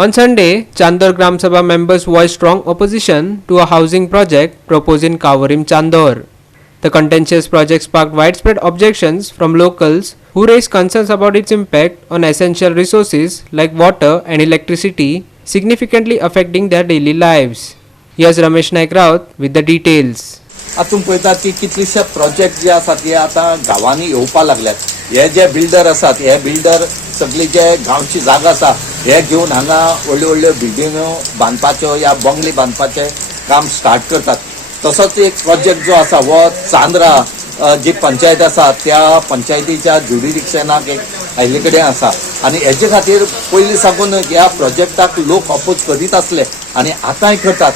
On Sunday, Chandor Gram Sabha members voiced strong opposition to a housing project proposed in Kavarim Chandor. The contentious project sparked widespread objections from locals who raised concerns about its impact on essential resources like water and electricity, significantly affecting their daily lives. Here's Ramesh Naik Raut with the details. आतून पळयतात की कितलेशे project जे आसात हे आतां गांवांनी येवपा लागल्यात. हे जे builder आसात हे बिल्डर सगळे जे गांवची जागा आसा हे घेवन हांगा व्हडल्यो व्हडल्यो बिल्डिंगो बांदपाच्यो या बंगले बांदपाचें काम स्टार्ट करतात. तसोच एक प्रोजेक्ट जो आसा वो चांद्रा जी पंचायत आसा त्या पंचायतीच्या ज्युरिडिक्शनाक एक आयिल्ले कडेन आसा आनी हेजे खातीर पयलीं साकून ह्या प्रोजेक्टाक लोक अपोज करीत आसले आनी आतांय करतात.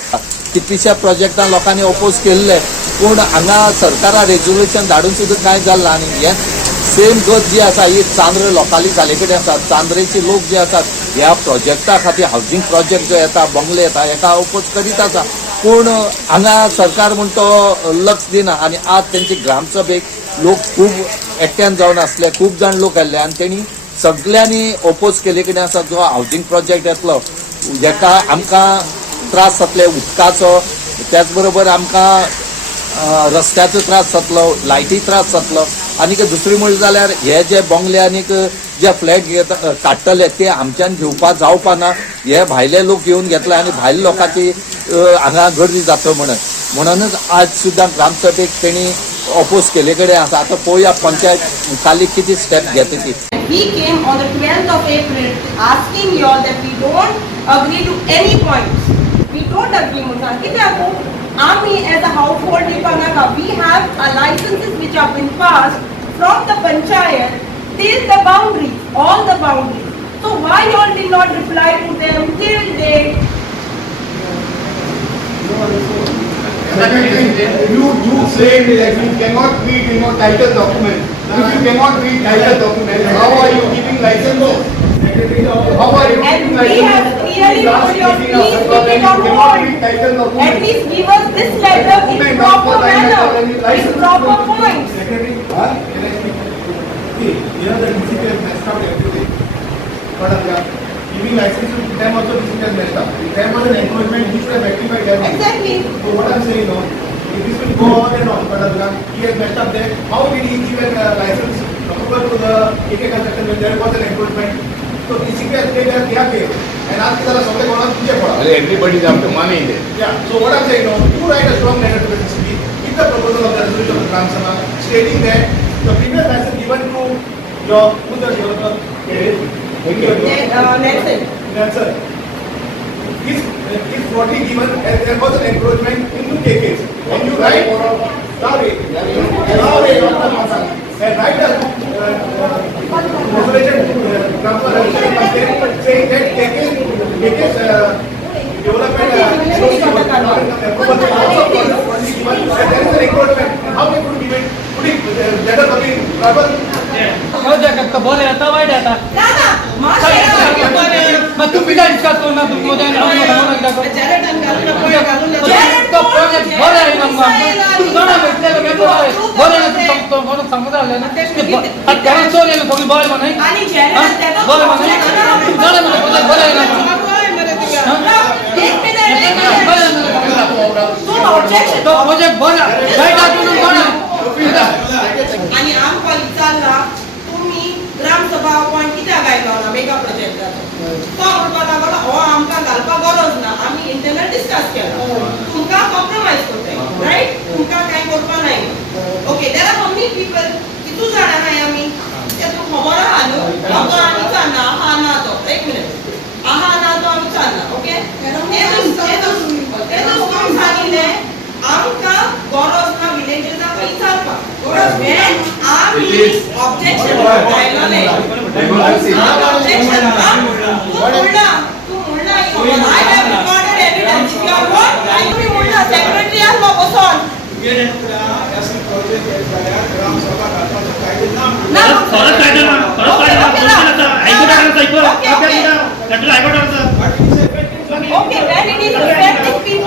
कितलीशा प्रोजेक्टां लोकांनी अपोज केल्ले पूण हांगा सरकारा रेजोल्युशन धाडून सुद्दां कांय जालें आनी हे सेम गत जी आसा ही चांद्र लोकाली जाले कडेन आसा. चांद्रेचे लोक जे आसात ह्या प्रोजेक्टा खातीर हावजींग प्रोजेक्ट जो येता बंगले येता हेका अपोज करीत आसा पूण हांगा सरकार म्हण तो लक्ष दिना आनी आज तेंचे ग्रामसभेक लोक खूब एकट्यान जावन आसले. खूब जाण लोक आयल्ले आनी तेणी सगळ्यांनी अपोज केले कडेन आसा जो हावजींग प्रोजेक्ट येतलो हेका आमकां त्रास जातले उदकाचो त्याच बरोबर आमकां रस्त्याचो त्रास जातलो लायटी त्रास जातलो आनीक दुसरी म्हणलें जाल्यार हे जे बंगले आनीक जे फ्लॅट काडटले ते आमच्यान घेवपा जावपा ना. हे भायले लोक येवन घेतले आनी भायल्या लोकांची हांगा गर्दी जातलो म्हणूनच आज सुद्दां ग्रामसभेक तेणी अपोज केले कडेन आसा. आतां पळोवया पंचायत खाली कितें स्टेप घेता ती. We came on the 12th of April asking you all that we don't agree to any points. We don't agree with that. Army as a household Ipanaka, we have licenses which have been passed from the panchayat till the boundaries, all the boundaries. So why you all did not reply to them till date? You said that you cannot read, title document. If you cannot read title document, how are you giving licenses? How are you And giving we licenses? have clearly told you, please keep it on hold. At least give us this letter in proper manner, in proper points. The DCP has messed up everything. But giving licenses to them also DCP has messed up. If there was an encouragement, he should have rectified them. Exactly. So what I'm saying now, if this will go on and on, but he has messed up there, how did he give a license to the AK construction when there was an encouragement? So DCP has said that क्या किया? And आज की तरह सबके गौरव पीछे पड़ा. Everybody is after money in there. Yeah. So what I'm saying now, you write a strong letter to the DCP with the proposal of the resolution of the Gram Sabha stating that the previous license given to your Nelson is broadly given as there was an encouragement into KKs. When you write, and write a resolution saying that KKs development there is an encouragement. How we could give it? Could it letter of the tribal? Project बोले आता white आता मग तुम्ही काय discuss करू ना तुम्ही उद्या तो प्रोजेक्ट बोले आहे ना मग तुम्ही दोन भेटले का भेटू आहे बोले ना तुम कोण समजा आले ना ते कारण सोले ना तुम्ही बोले म्हणे बोले म्हणे तुम्ही दोन प्रोजेक्ट बोले आहे ना तो प्रोजेक्ट बोला राईट आपण बोला आणि आम कॉलेजचा तुम्ही ग्रामसभा पॉइंट कित्याक आयलो ना मेगा प्रोजेक्टाचो तो म्हणपाक लागलो हो आमकां घालपाक गरज ना आमी इंटरनल डिस्कस केला तुमकां कॉम्प्रोमाइज करता राइट तुमकां कांय करपा नाय okay there are many people कितू जाणा नाय आमी ते तू खबर आहा न्हू म्हाका आनी चान्ना आहा ना तो एक मिनिट आहा ना तो आमी चान्ना ओके ते कोण सांगिल्ले आमकां गरज ना विलेजेसा विचारपाक when आमी ऑब्जेक्शन लायलो नाही ऑब्जेक्शन तू म्हणला I have recorded evidence if you are what I तुम्ही म्हणला सेक्रेटरी आलो बसून Okay, when it is affecting people.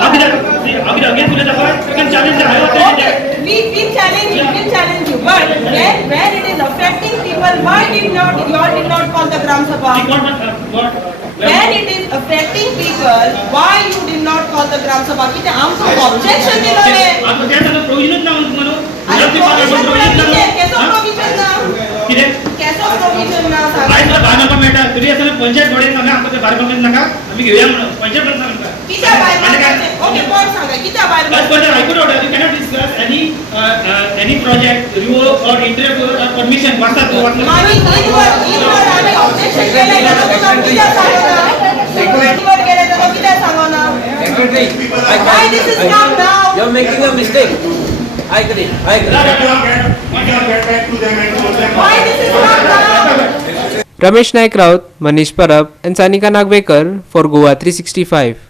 We challenge you. But when it is affecting people, why did you all did not call the Gram Sabha? When it is affecting level, why you did not call the Gram Sabha? किती आमचं objection दिलं रे. आता त्याचं provision ना म्हणून आणि provision पुढे किती आहे? केसं provision ना? किती केसं provision ना काय सांगा. तर भाजपा मेटा तुम्ही असं पंचायत थोडे सांगा आपण बारबामध्ये नका आम्ही घेऊया म्हणून पंचायत मध्ये सांगा किती बाहेर ओके पॉईंट सांगा किती बाहेर As per the High Court order, you cannot discuss any project, revoke or interfere or permission. What's that? आणि ईदवर आम्ही objection केलंय ना, तर तुला किती सांगू ना? ईदवर केलंय तर किती सांगू ना? Why this is come now? You're making a mistake. I agree. I agree. Why this is come now? Ramesh Naik Raut, Manish Parab and Sanika Nagvekar for Goa 365.